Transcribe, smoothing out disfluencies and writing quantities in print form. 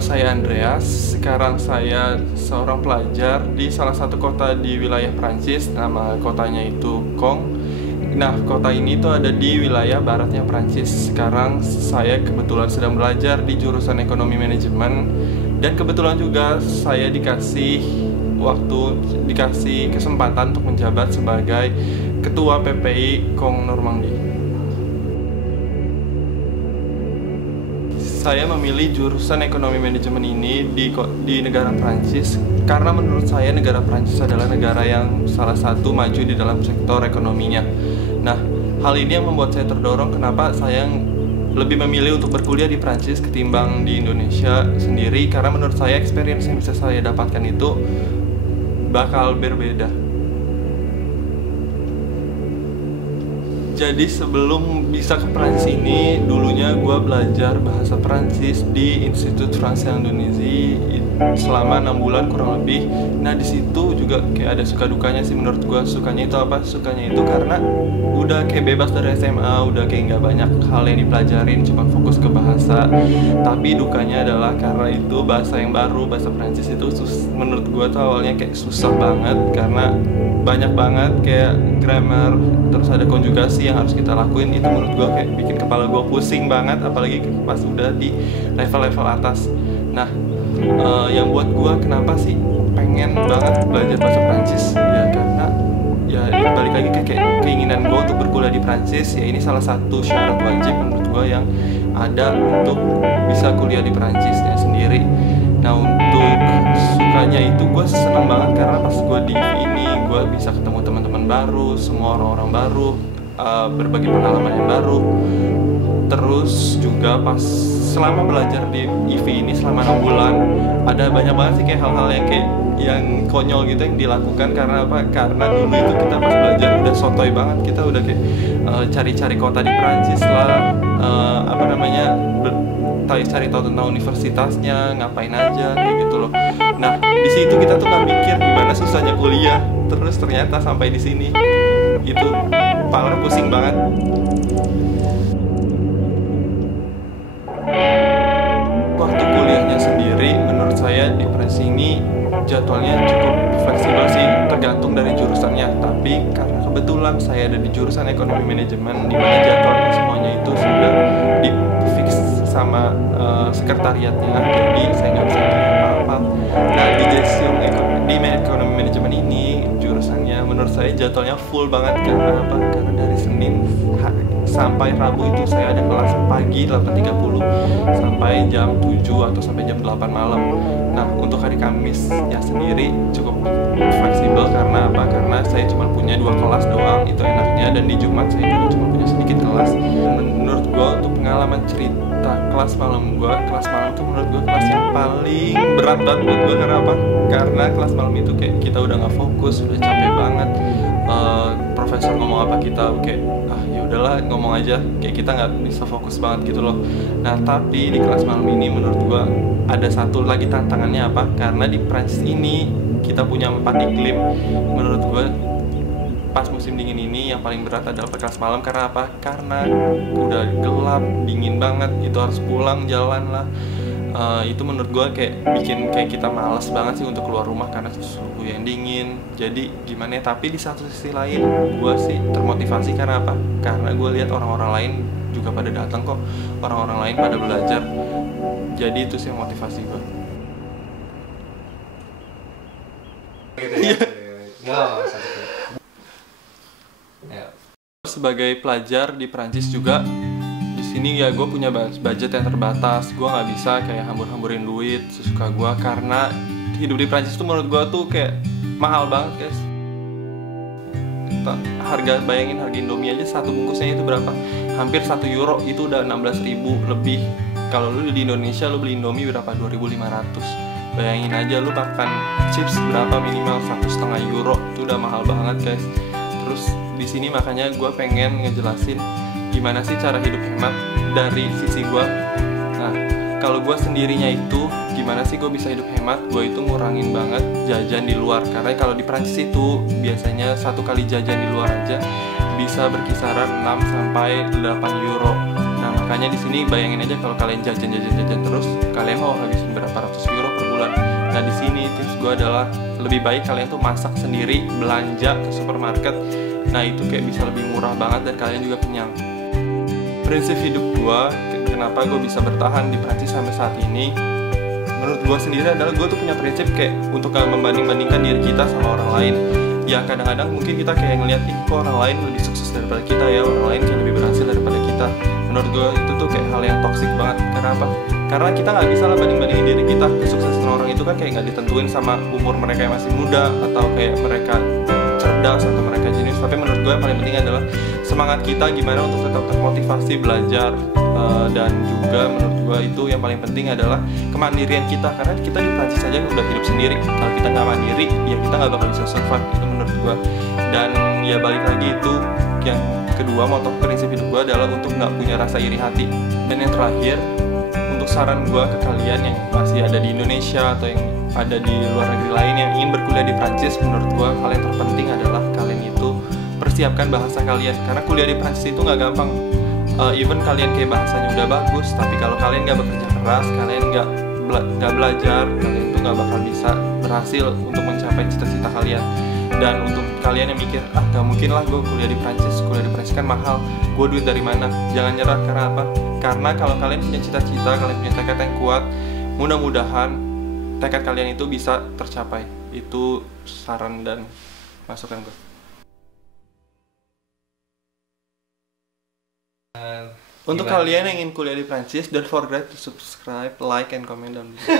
Nama saya Andreas, sekarang saya seorang pelajar di salah satu kota di wilayah Prancis. Nama kotanya itu Caen. Nah, kota ini tuh ada di wilayah baratnya Prancis. Sekarang saya kebetulan sedang belajar di jurusan ekonomi manajemen. Dan kebetulan juga saya dikasih kesempatan untuk menjabat sebagai Ketua PPI Caen Normandie. Saya memilih jurusan ekonomi manajemen ini di negara Prancis karena menurut saya negara Prancis adalah negara yang salah satu maju di dalam sektor ekonominya. Nah, hal ini yang membuat saya terdorong kenapa saya lebih memilih untuk berkuliah di Prancis ketimbang di Indonesia sendiri, karena menurut saya experience yang bisa saya dapatkan itu bakal berbeda. Jadi sebelum bisa ke Prancis ini, dulunya gue belajar bahasa Prancis di Institut Français Indonésie selama 6 bulan kurang lebih. Nah, di situ juga kayak ada suka dukanya sih menurut gue. Sukanya itu apa? Sukanya itu karena udah kayak bebas dari SMA, udah kayak nggak banyak hal yang dipelajarin, cuma fokus ke bahasa. Tapi dukanya adalah karena itu bahasa yang baru, bahasa Prancis itu menurut gue tuh awalnya kayak susah banget karena banyak banget kayak grammar, terus ada konjugasi yang harus kita lakuin. Itu menurut gue kayak bikin kepala gue pusing banget, apalagi pas udah di level-level atas. Nah, yang buat gue kenapa sih pengen banget belajar bahasa Prancis, ya karena ya balik lagi ke keinginan gue untuk berkuliah di Prancis. Ya ini salah satu syarat wajib menurut gue yang ada untuk bisa kuliah di Prancisnya sendiri. Nah, untuk sukanya itu gue seneng banget karena pas gue di IV ini gue bisa ketemu teman-teman baru, semua orang-orang baru, berbagi pengalaman yang baru. Terus juga pas selama belajar di IV ini selama 6 bulan ada banyak banget sih kayak hal-hal yang konyol gitu yang dilakukan. Karena apa? Karena dulu itu kita pas belajar udah sotoy banget, kita udah kayak cari-cari kota di Prancis lah, cari tahu tentang universitasnya, ngapain aja kayak gitu loh. Nah, di situ kita tuh nggak mikir gimana susahnya kuliah, terus ternyata sampai di sini itu kepala pusing banget. Waktu kuliahnya sendiri menurut saya di Prancis ini jadwalnya cukup fleksibel sih, tergantung dari jurusannya. Tapi karena kebetulan saya ada di jurusan ekonomi manajemen, di mana jadwalnya semuanya itu sudah di fix sama sekretariatnya, jadi saya nggak bisa pilih apa-apa. Nah, di ekonomi manajemen ini jurusannya menurut saya jadwalnya full banget. Karena apa? Karena dari Senin sampai Rabu itu saya ada kelas pagi 8.30 sampai jam 7 atau sampai jam 8 malam. Nah, untuk hari Kamisnya sendiri cukup fleksibel. Karena apa? Karena saya cuma punya 2 kelas doang, itu enaknya. Dan di Jumat saya juga cuma punya sedikit kelas. Menurut gue untuk pengalaman cerita kelas malam itu menurut gue kelas yang paling berat banget buat gue. Karena apa? Karena kelas malam itu kayak kita udah nggak fokus, udah capek banget. Profesor ngomong apa kita kayak ya udahlah ngomong aja, kayak kita nggak bisa fokus banget gitu loh. Nah, tapi di kelas malam ini menurut gua ada satu lagi tantangannya apa? Karena di Prancis ini kita punya 4 iklim. Menurut gua pas musim dingin ini yang paling berat adalah kelas malam. Karena apa? Karena udah gelap, dingin banget, itu harus pulang jalan lah. Itu menurut gue kayak bikin kayak kita malas banget sih untuk keluar rumah karena suhu yang dingin. Jadi gimana ya? Tapi di satu sisi lain gue sih termotivasi. Karena apa? Karena gue lihat orang-orang lain juga pada datang kok, orang-orang lain pada belajar. Jadi itu sih motivasi gue. Sebagai pelajar di Prancis juga, di sini ya gue punya budget yang terbatas. Gue nggak bisa kayak hambur-hamburin duit sesuka gue, karena hidup di Prancis tuh menurut gue tuh kayak mahal banget guys. Bayangin harga Indomie aja satu bungkusnya itu berapa? Hampir 1 euro, itu udah 16.000 lebih. Kalau lu di Indonesia lu beli Indomie berapa? 2.500. Bayangin aja lu makan chips berapa, minimal 1,5 euro. Itu udah mahal banget guys. Terus di sini makanya gue pengen ngejelasin gimana sih cara hidup hemat dari sisi gue. Nah, kalau gue sendirinya itu gimana sih gue bisa hidup hemat? Gue itu ngurangin banget jajan di luar. Karena kalau di Prancis itu biasanya satu kali jajan di luar aja bisa berkisaran 6 sampai 8 euro. Nah, Nah makanya di sini bayangin aja kalau kalian jajan terus, kalian mau habisin berapa ratus euro per bulan. Nah di sini tips gue adalah lebih baik kalian tuh masak sendiri, belanja ke supermarket. Nah itu kayak bisa lebih murah banget dan kalian juga kenyang. Prinsip hidup gue, kenapa gue bisa bertahan di Prancis sampai saat ini, menurut gue sendiri adalah gue tuh punya prinsip kayak untuk gak membanding-bandingkan diri kita sama orang lain. Ya kadang-kadang mungkin kita kayak ngeliat, kok orang lain lebih sukses daripada kita ya, orang lain kayak lebih berhasil daripada kita. Menurut gue itu tuh kayak hal yang toksik banget. Karena apa? Karena kita nggak bisa lah banding-bandingin diri kita. Kesuksesan orang itu kan kayak nggak ditentuin sama umur mereka yang masih muda, atau kayak mereka cerdas, atau mereka jenius. Tapi menurut gue yang paling penting adalah semangat kita gimana untuk tetap termotivasi belajar. Dan juga menurut gue itu yang paling penting adalah kemandirian kita, karena kita di Prancis saja udah hidup sendiri. Kalau kita nggak mandiri, ya kita nggak bakal bisa survive, itu menurut gue. Dan ya balik lagi, itu yang kedua, moto prinsip hidup gue adalah untuk nggak punya rasa iri hati. Dan yang terakhir, untuk saran gue ke kalian yang masih ada di Indonesia atau yang ada di luar negeri lain yang ingin berkuliah di Prancis, menurut gue hal yang terpenting adalah kalian itu persiapkan bahasa kalian, karena kuliah di Prancis itu nggak gampang. Even kalian kayak bahasanya udah bagus, tapi kalau kalian nggak bekerja keras, kalian nggak belajar, kalian tuh nggak bakal bisa berhasil untuk mencapai cita-cita kalian. Dan untuk kalian yang mikir, gak mungkin lah gue kuliah di Prancis kan mahal, gue duit dari mana? Jangan nyerah. Karena apa? Karena kalau kalian punya cita-cita, kalian punya tekad yang kuat, mudah-mudahan tekad kalian itu bisa tercapai. Itu saran dan masukan gue. Untuk kalian yang ingin kuliah di Prancis, don't forget to subscribe, like, and comment down below.